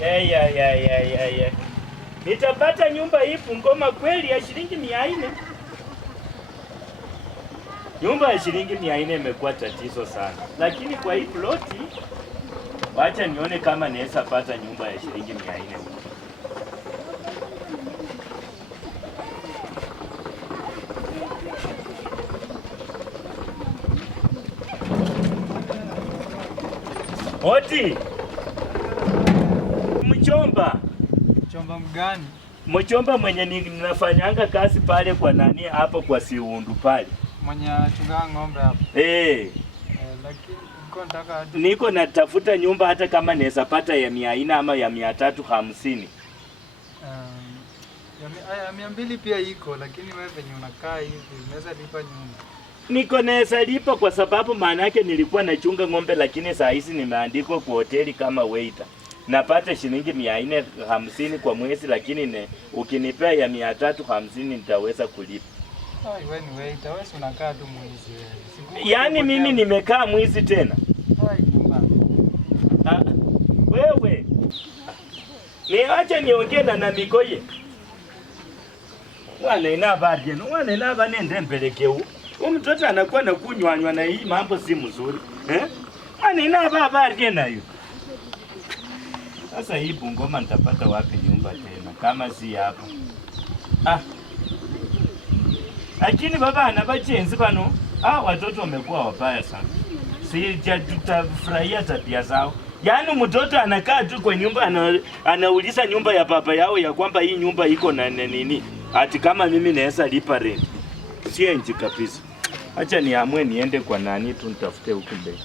Ya. Nitapata nyumba hii Bungoma kweli ya shilingi 400. Nyumba ya shilingi 400 imekuwa tatizo sana. Lakini kwa hii ploti wacha nione kama naweza pata nyumba ya shilingi 400. Oti. Mchomba. Mchomba mgani? Mchomba mwenye ninafanyanga kazi pale kwa nani hapo kwa Siundu pale. Mwenye chunga ng'ombe hapo. Lakini niko natafuta nyumba hata kama naweza pata ya 400 ama ya 350. Ya 200 pia iko, lakini wewe venye unakaa hivi unaweza lipa nyumba. Niko naweza lipa kwa sababu maana yake nilikuwa nachunga ng'ombe, lakini saa hizi nimeandikwa kwa hoteli kama waiter. Napata shilingi 450 kwa mwezi, lakini ukinipea ya 350 nitaweza kulipa. Wewe ni waiter, wewe unakaa tu mwezi wewe. Yaani mimi nimekaa mwezi tena. Wewe. Niache niongee na Mikoye. Wale na nende mpelekeu. Mtoto anakuwa na kunywanywa na hii mambo si mzuri. Ina habari nayo. Sasa hii Bungoma nitapata wapi nyumba tena kama si hapa? Lakini baba anabachenzi bano, watoto wamekuwa wabaya sana. Tutafurahia tabia zao. Yaani mtoto anakaa tu kwa nyumba anauliza nyumba ya baba yao ya kwamba hii nyumba iko na nini? Ati kama mimi naweza lipa rent. Sienji kabisa. Acha niamue niende kwa nani tu nitafute huko mbele.